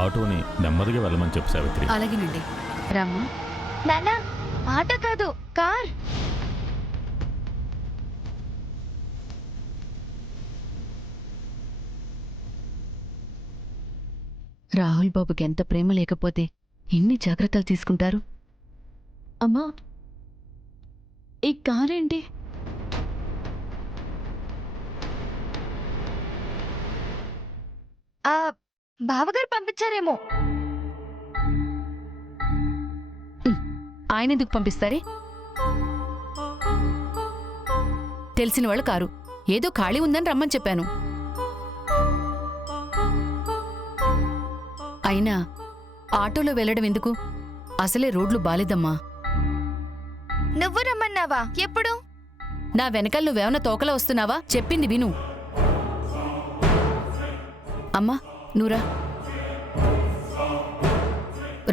ఆటోని నెమ్మదిగా వెళ్ళమని చెప్పు సావిత్రి. అలాగేనండి. రామ్మా. నానా, ఆటో కాదు, కార్. రాహుల్ బాబుకి ఎంత ప్రేమ లేకపోతే ఎన్ని జాగ్రత్తలు తీసుకుంటారు. అమ్మా, ఈ కారేంటి? ఆ బావగారు పంపించారేమో. ఆయన ఎందుకు పంపిస్తారే? తెలిసిన వాళ్ళు కారు. ఏదో ఖాళీ ఉందని రమ్మని చెప్పాను. అయినా ఆటోలో వెళ్ళడం ఎందుకు? అసలే రోడ్లు బాలేదమ్మా. నువ్వు రమ్మన్నావా? ఎప్పుడు? నా వెనకాల నువ్వేమన్నా తోకలా వస్తున్నావా? చెప్పింది విను. అమ్మా, నూరా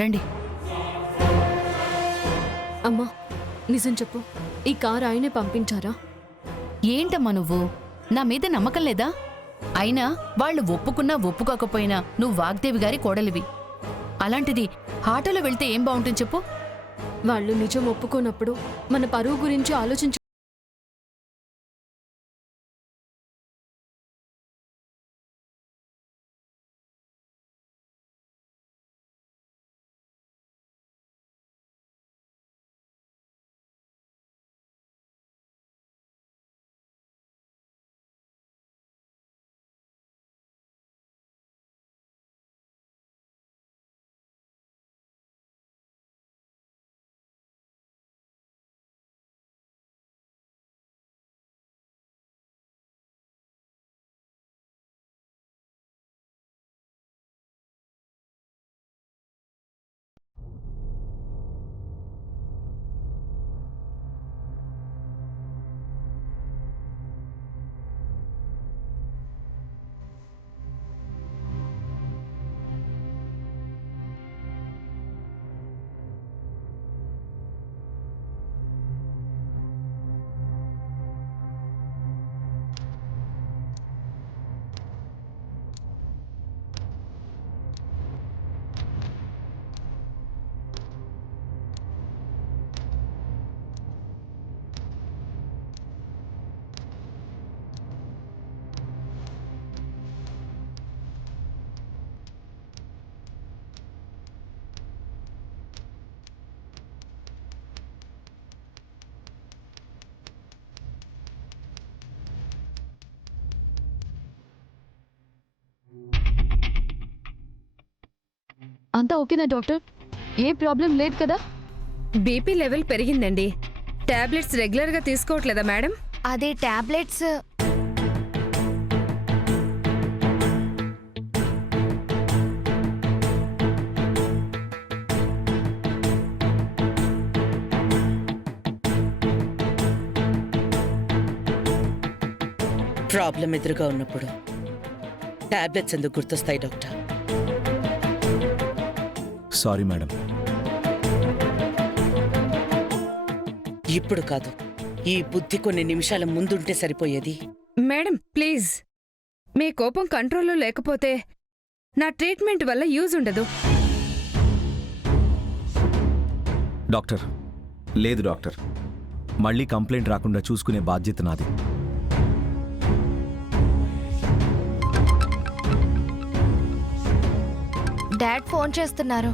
రండి. అమ్మా, నిజం చెప్పు, ఈ కారు ఆయనే పంపించారా? ఏంటమ్మా నువ్వు? నా మీద నమ్మకం లేదా? అయినా వాళ్ళు ఒప్పుకున్నా ఒప్పుకోకపోయినా నువ్వు వాగ్దేవి గారి కోడలివి. అలాంటిది ఆటోలో వెళ్తే ఏం బాగుంటుంది చెప్పు? వాళ్ళు నిజం ఒప్పుకోనప్పుడు మన పరువు గురించి ఆలోచించు. అంతా ఓకేనా డాక్టర్? ఏ ప్రాబ్లం లేదు కదా? బీపీ లెవెల్ పెరిగిందండి. టాబ్లెట్స్ రెగ్యులర్గా తీసుకోవట్లేదా మేడం? అదే టాబ్లెట్స్. ప్రాబ్లం ఎదురుగా ఉన్నప్పుడు టాబ్లెట్స్ ఎందుకు గుర్తొస్తాయి డాక్టర్? Sorry madam. ఇప్పుడు కాదు, ఈ బుద్ధి కొన్ని నిమిషాల ముందుంటే సరిపోయేది. మేడం ప్లీజ్, మీ కోపం కంట్రోల్లో లేకపోతే నా ట్రీట్మెంట్ వల్ల యూజ్ ఉండదు. డాక్టర్, లేదు డాక్టర్, మళ్ళీ కంప్లైంట్ రాకుండా చూసుకునే బాధ్యత నాది. డాడ్ ఫోన్ చేస్తున్నారు.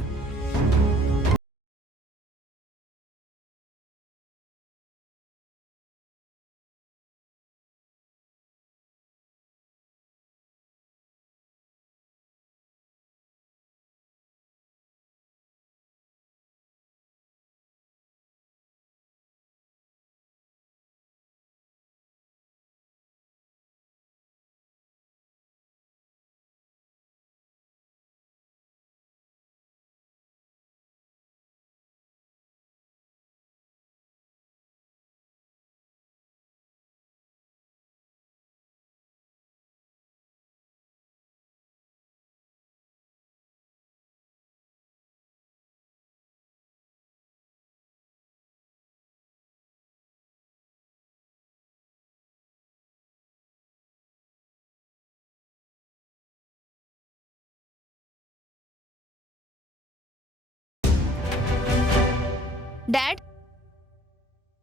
డాడ్,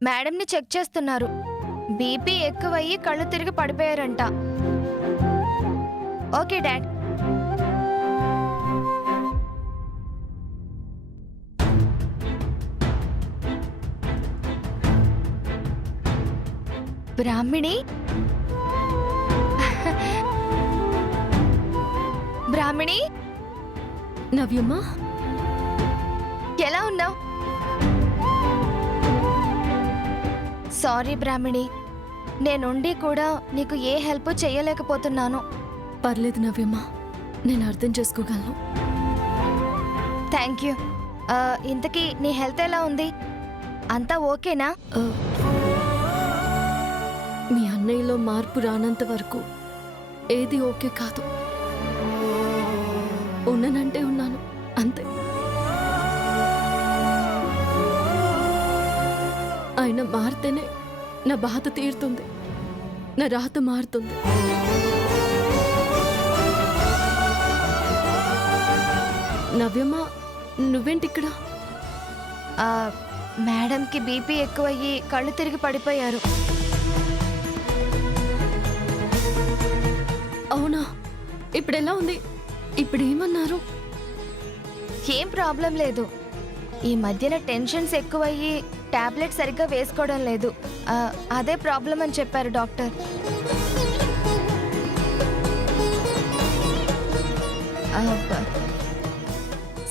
మేడంని చెక్ చేస్తున్నారు. బీపీ ఎక్కువయ్యి కళ్ళు తిరిగి పడిపోయారంట. Okay dad. బ్రాహ్మిణి, బ్రాహ్మిణి, నవ్యమ్మా, ఎలా ఉన్నావు? సారీ బ్రాహ్మిణి, నేనుండి కూడా నీకు ఏ హెల్ప్ చేయలేకపోతున్నాను. పర్లేదు నవ్యమ్మా, నేను అర్థం చేసుకోగలను. Thank you. ఇంతకీ నీ హెల్త్ ఎలా ఉంది? అంతా ఓకేనా? ఆ, మీ అన్నయ్యలో మార్పు రానంత వరకు ఏది ఓకే కాదు. ఉన్నానంటే ఉన్నాను, అంతే. ఆయన మారితేనే నా బాధ తీరుతుంది, నా రాత మారుతుంది. నవ్యమ్మ, నువ్వేంటిక్కడ? మేడంకి బీపీ ఎక్కువయ్యి కళ్ళు తిరిగి పడిపోయారు. అవునా? ఇప్పుడు ఎలా ఉంది? ఇప్పుడు ఏమన్నారు? ఏం ప్రాబ్లం లేదు. ఈ మధ్యన టెన్షన్స్ ఎక్కువయ్యి టాబ్లెట్ సరిగ్గా వేసుకోవడం లేదు. అదే ప్రాబ్లం అని చెప్పారు డాక్టర్.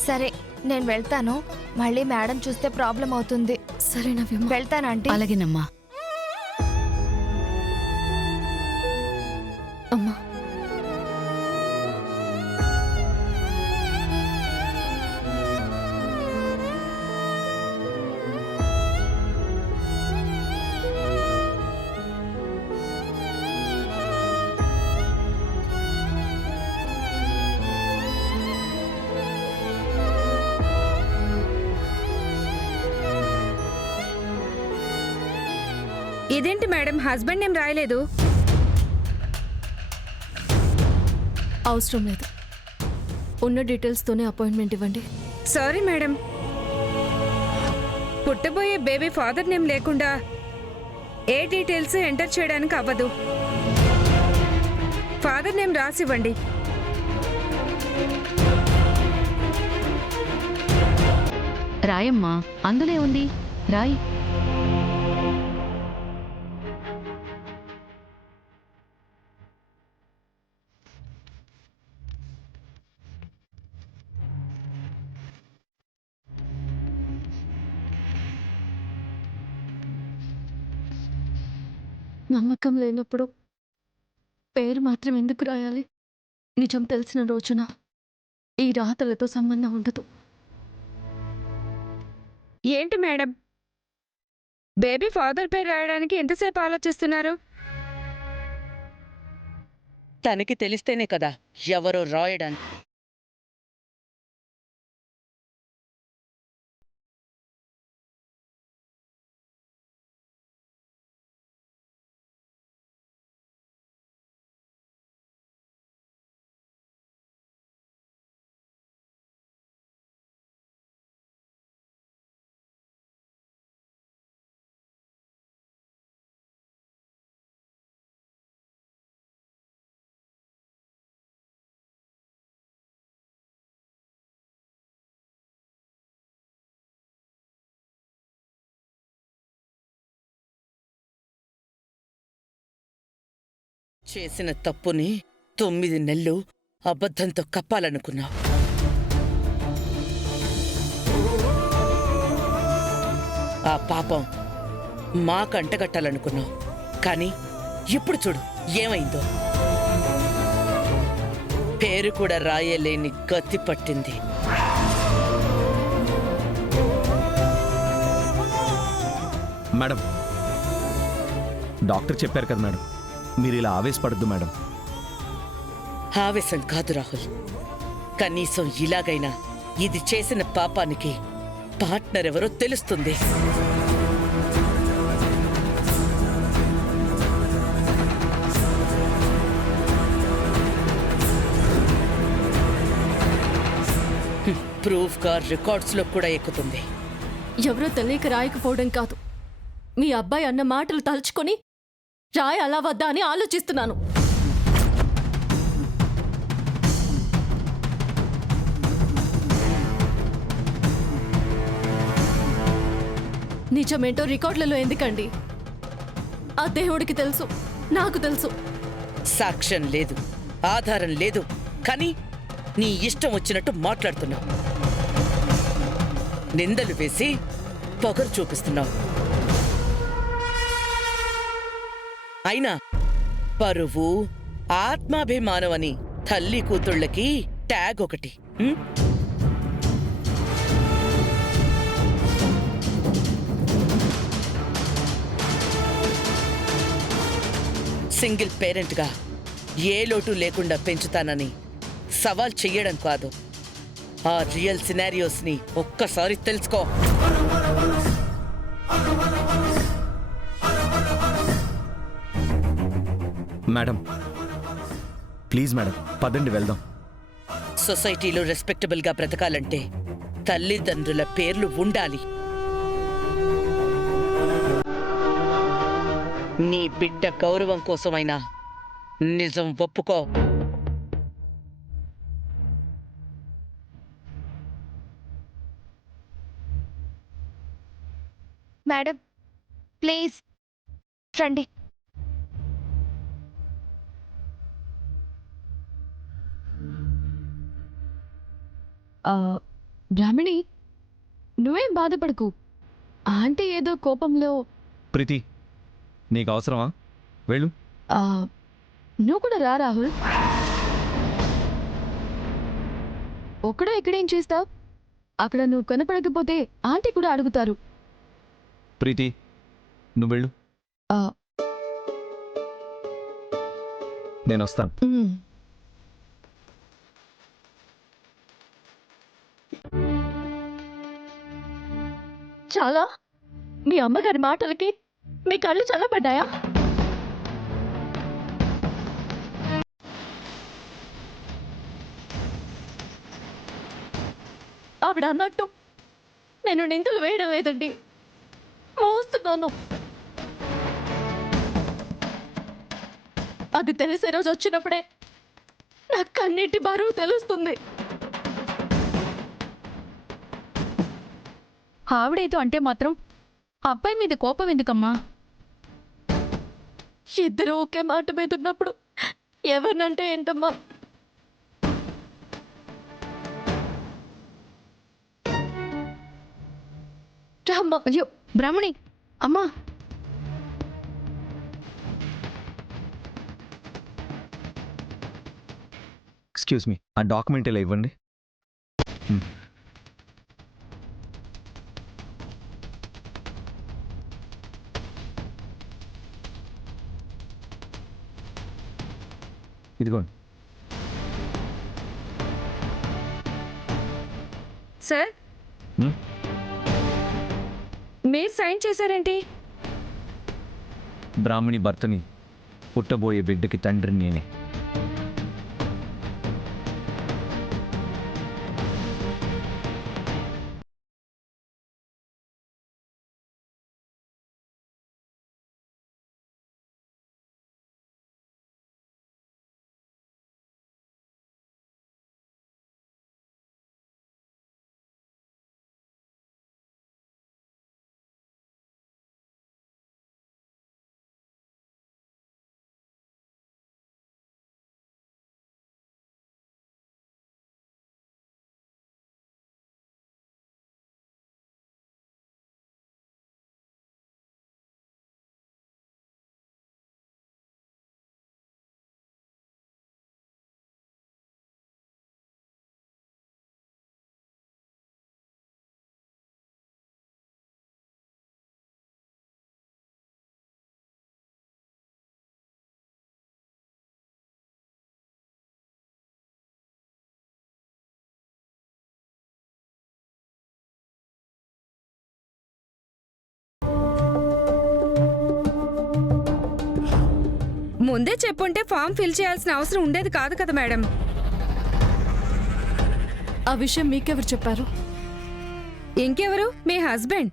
సరే, నేను వెళ్తాను. మళ్ళీ మేడం చూస్తే ప్రాబ్లం అవుతుంది. సరే నవ్యమ్మ, వెళ్తానంటే. అలాగేనమ్మా. అమ్మా, ఇదేంటి మేడం, హస్బెండ్ ఏం రాయలేదు? అవసరం లేదు. ఉన్న డీటెయిల్స్తోనే అపాయింట్మెంట్ ఇవ్వండి. సారీ మేడం, పుట్టబోయే బేబీ ఫాదర్ నేమ్ లేకుండా ఏ డీటెయిల్స్ ఎంటర్ చేయడానికి అవ్వదు. Father name రాసివ్వండి. రాయమ్మా, అందులో ఉంది, రాయి. నమ్మకం లేనప్పుడు పేరు మాత్రం ఎందుకు రాయాలి? నిజం తెలిసిన రోజున ఈ రాతలతో సంబంధం ఉండదు. ఏంటి మేడం, బేబీ ఫాదర్ పేరు రాయడానికి ఎంతసేపు ఆలోచిస్తున్నారు? తనకి తెలిస్తేనే కదా ఎవరో రాయడానికి. చేసిన తప్పుని 9 నెలలు అబద్ధంతో కప్పాలనుకున్నావు. ఆ పాపం మా కంటగట్టాలనుకున్నావు. కానీ ఇప్పుడు చూడు ఏమైందో. పేరు కూడా రాయలేని గతి పట్టింది. మేడం, డాక్టర్ చెప్పారు కదా మేడం, మీరు ఇలా ఆవేశపడద్దు మేడం. ఆవేశం కాదు రాహుల్, కనీసం ఇలాగైనా ఇది చేసిన పాపానికి పార్ట్నర్ ఎవరో తెలుస్తుంది. ప్రూఫ్ గా రికార్డ్స్ లో కూడా ఎక్కుతుంది. ఎవరో తెలియక రాయకపోవడం కాదు, మీ అబ్బాయి అన్న మాటలు తలుచుకొని రాయాలా వద్దా అని ఆలోచిస్తున్నాను. నిజమేంటో రికార్డులలో ఎందుకండి? ఆ దేవుడికి తెలుసు, నాకు తెలుసు. సాక్ష్యం లేదు, ఆధారం లేదు, కానీ నీ ఇష్టం వచ్చినట్టు మాట్లాడుతున్నావు. నిందలు వేసి పొగరు చూపిస్తున్నావు. అయినా పరువు, ఆత్మాభిమానం అని తల్లి కూతుళ్ళకి ట్యాగ్ ఒకటి. సింగిల్ పేరెంట్గా ఏ లోటు లేకుండా పెంచుతానని సవాల్ చెయ్యడం కాదు, ఆ రియల్ సినారియోస్ని ఒక్కసారి తెలుసుకో. మేడం ప్లీజ్ మేడం, పదండి వెళ్దాం. సొసైటీలో రెస్పెక్టబుల్గా బ్రతకాలంటే తల్లిదండ్రుల పేర్లు ఉండాలి. నీ బిడ్డ గౌరవం కోసమైనా నిజం ఒప్పుకో. మేడం ప్లీజ్ రండి. బ్రాహ్మణి, నువ్వేం బాధపడకు. ఆంటీ ఏదో కోపంలో. ప్రీతి, నీకు అవసరమా? వెళ్ళు. నువ్వు కూడా రా రాహుల్. ఒక్కడో ఎక్కడేం చేస్తావు? అక్కడ నువ్వు కనపడకపోతే ఆంటీ కూడా అడుగుతారు. ప్రీతి, నువ్వు వెళ్ళు. నేను వస్తాను. చాలా మీ అమ్మగారి మాటలకి మీ కళ్ళు చల్లబడ్డాయా? ఆవిడ అన్నట్టు నేను నిందలు వేయడం లేదండి, మోస్తున్నాను. అది తెలిసే రోజు వచ్చినప్పుడే నా కన్నిటి బరువు తెలుస్తుంది. ఆవిడేదో అంటే మాత్రం అబ్బాయి మీద కోపం ఎందుకమ్మా? ఇద్దరు ఒకే మాట మీద ఉన్నప్పుడు ఎవరినంటే ఏంటమ్మా? రామ్మా. అయ్యో బ్రాహ్మణి, అమ్మా. ఎక్స్క్యూజ్ మీ, ఆ డాక్యుమెంట్ ఇలా ఇవ్వండి. ఇదిగోండి. సార్, మీరు సైన్ చేశారేంటి? బ్రాహ్మణి భర్తని, పుట్టబోయే బిడ్డకి తండ్రిని నేనే. ముందే చెప్పుంటే ఫామ్ ఫిల్ చేయాల్సిన అవసరం ఉండేది కాదు కదా మేడం. ఆ విషయం మీకెవరు చెప్పారు? ఇంకెవరు? మీ హస్బెండ్.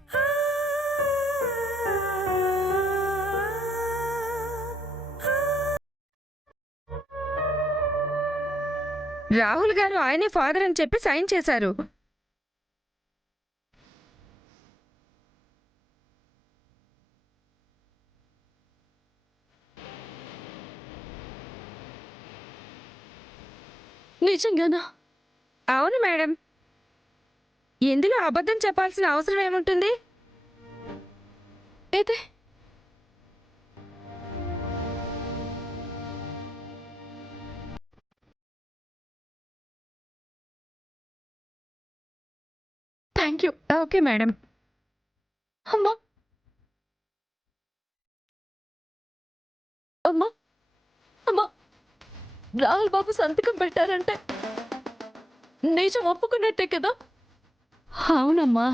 రాహుల్ గారు ఆయనే ఫాదర్ అని చెప్పి సైన్ చేశారు. నిజంగానా? అవును మేడం. ఇందులో అబద్ధం చెప్పాల్సిన అవసరం ఏముంటుంది? అయితే థ్యాంక్ యూ. Okay madam. అమ్మా అమ్మా అమ్మా, రాహుల్ బాబు సంతకం పెట్టారంటే నిజం ఒప్పుకున్నట్టే కదా? అవునమ్మా.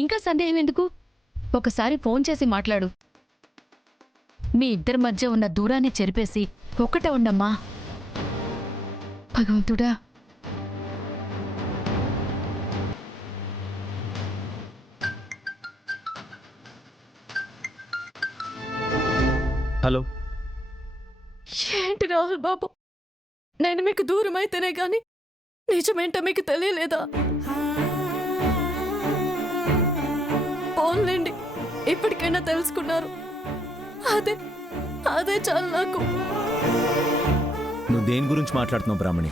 ఇంకా సందేహం ఎందుకు? ఒకసారి ఫోన్ చేసి మాట్లాడు. మీ ఇద్దరి మధ్య ఉన్న దూరాన్ని చెరిపేసి ఒక్కటే ఉండమ్మా. భగవంతుడా. హలో. ఏంటి రాహుల్ బాబు, నేను మీకు దూరం అయితేనే గాని నిజమేంటో మీకు తెలియలేదా? పోన్లేండి, ఇప్పటికైనా తెలుసుకున్నారు. అదే అదే చాలు నాకు. నువ్వు దేని గురించి మాట్లాడుతున్నావు బ్రాహ్మణి?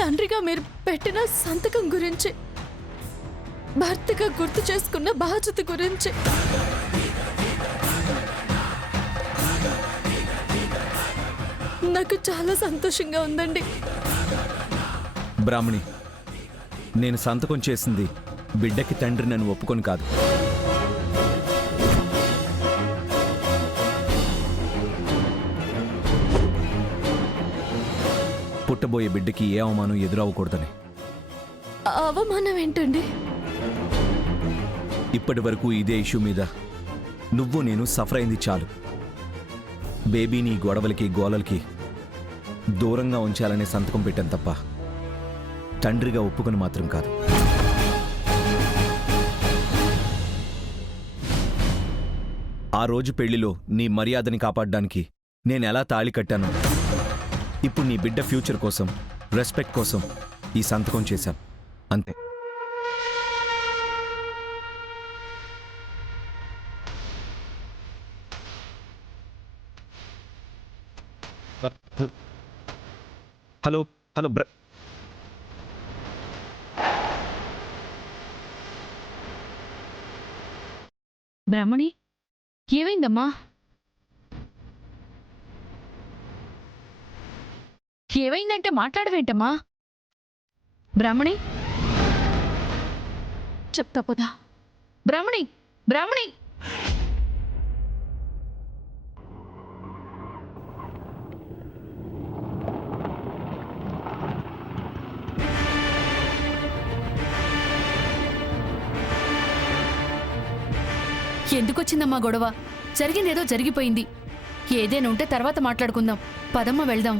తండ్రిగా మీరు పెట్టిన సంతకం గురించి, భర్తగా గుర్తు చేసుకున్న బాధ్యత గురించి. నాకు చాలా సంతోషంగా ఉందండి. బ్రాహ్మణి, నేను సంతకం చేసింది బిడ్డకి తండ్రి నన్ను ఒప్పుకొని కాదు. పుట్టబోయే బిడ్డకి ఏ అవమానం ఎదురవ్వకూడదని. అవమానం ఏంటండి? ఇప్పటి వరకు ఇదే ఇష్యూ మీద నువ్వు నేను సఫర్ అయింది చాలు. బేబీని గొడవలకి గోలలకి దూరంగా ఉంచాలనే సంతకం పెట్టాను తప్ప తండ్రిగా ఒప్పుకొని మాత్రం కాదు. ఆ రోజు పెళ్లిలో నీ మర్యాదని కాపాడడానికి నేను ఎలా తాళి కట్టానో ఇప్పుడు నీ బిడ్డ ఫ్యూచర్ కోసం, రెస్పెక్ట్ కోసం ఈ సంతకం చేశాం, అంతే. హలో హలో బ్రాహ్మణి, ఏమైందమ్మా? ఏమైందంటే మాట్లాడవేంటమ్మా? బ్రాహ్మణి, చెప్తా పోదా. బ్రాహ్మణి, బ్రాహ్మణి. ఎందుకొచ్చిందమ్మా గొడవ? జరిగిందేదో జరిగిపోయింది. ఏదేనా ఉంటే తర్వాత మాట్లాడుకుందాం. పదమ్మ, వెళ్దాం.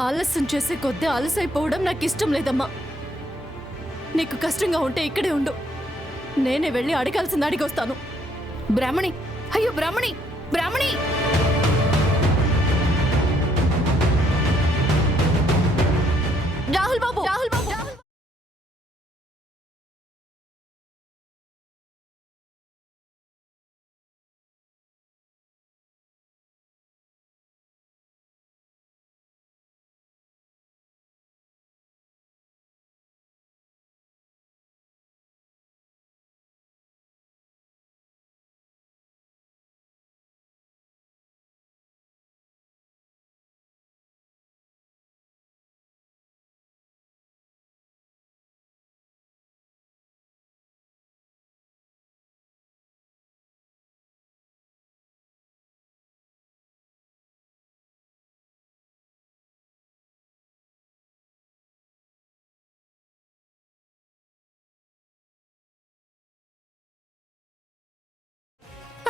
ఆలస్యం చేసే కొద్దీ ఆలస్యమైపోవడం నాకు ఇష్టం లేదమ్మా. నీకు కష్టంగా ఉంటే ఇక్కడే ఉండు, నేనే వెళ్ళి అడగాల్సింది అడిగొస్తాను. బ్రాహ్మణి, అయ్యో బ్రాహ్మణి, బ్రాహ్మణి. రాహుల్ బాబు, రాహుల్ బాబు.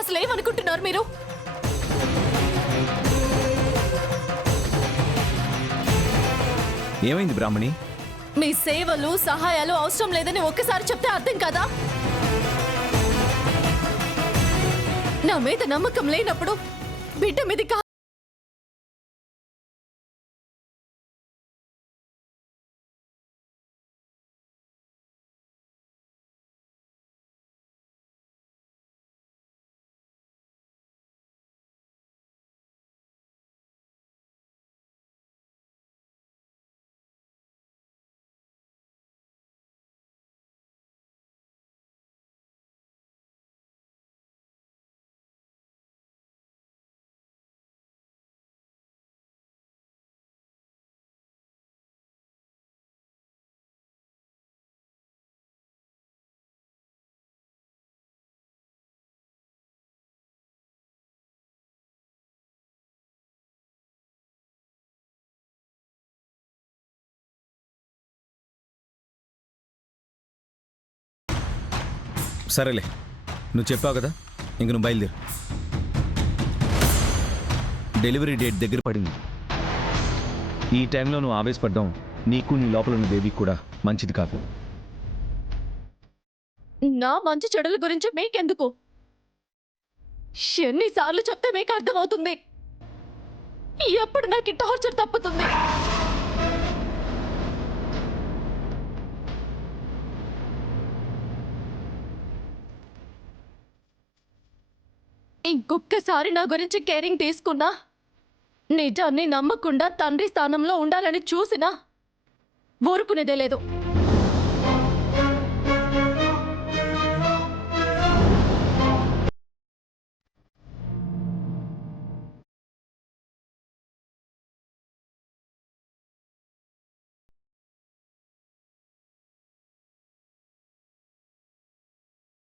అసలు ఏమనుకుంటున్నారు మీరు? ఏమైంది బ్రాహ్మణి? మీ సేవలు సహాయాలు అవసరం లేదని ఒక్కసారి చెప్తే అర్థం కదా? నా మీద నమ్మకం లేనప్పుడు బిడ్డ మీది సరేలే, నువ్వు చెప్పావు కదా, ఇంక నువ్వు బయలుదేరు. డెలివరీ డేట్ దగ్గర పడింది. ఈ టైంలో నువ్వు ఆవేశపడ్డాం నీకు నీ లోపల ఉన్న బేబీకి కూడా మంచిది కాదు. నా మంచి చెడుల గురించి మీకెందుకు? ఎన్నిసార్లు చెప్తే మీకు అర్థమవుతుంది? ఎప్పుడు నాకు టార్చర్ తప్పుతుంది? ఇంకొక్కసారి నా గురించి కేరింగ్ తీసుకున్నా, నిజాన్ని నమ్మకుండా తండ్రి స్థానంలో ఉండాలని చూసినా ఊరుకునేదే లేదు.